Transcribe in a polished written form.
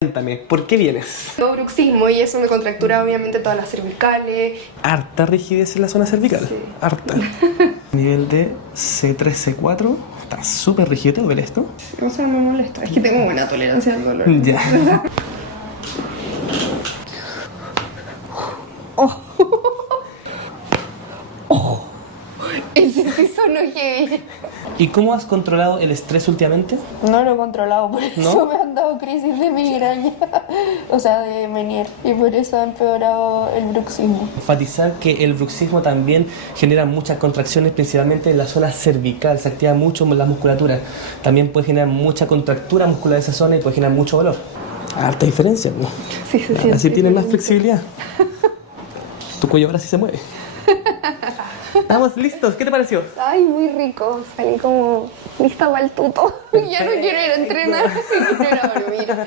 Cuéntame, ¿por qué vienes? Tengo bruxismo y eso me contractura obviamente todas las cervicales. Harta rigidez en la zona cervical. Sí. Harta. Nivel de C3, C4. Está súper rígido. ¿Te duele esto? O sea, me molesta. Es que tengo buena tolerancia al dolor. Ya. Ese sí sonó heavy. ¿Y cómo has controlado el estrés últimamente? No lo he controlado, por eso ¿No? me han dado crisis de migraña. O sea, de Meniere. Y por eso ha empeorado el bruxismo. Enfatizar que el bruxismo también genera muchas contracciones, principalmente en la zona cervical. Se activa mucho la musculatura. También puede generar mucha contractura muscular en esa zona y puede generar mucho dolor. Harta diferencia, ¿no? Sí, se siente. Así tienes más flexibilidad. Tu cuello ahora sí se mueve. Estamos listos. ¿Qué te pareció? Ay, muy rico. Salí como lista para el tuto. Ya no quiero ir a entrenar. Quiero ir a dormir.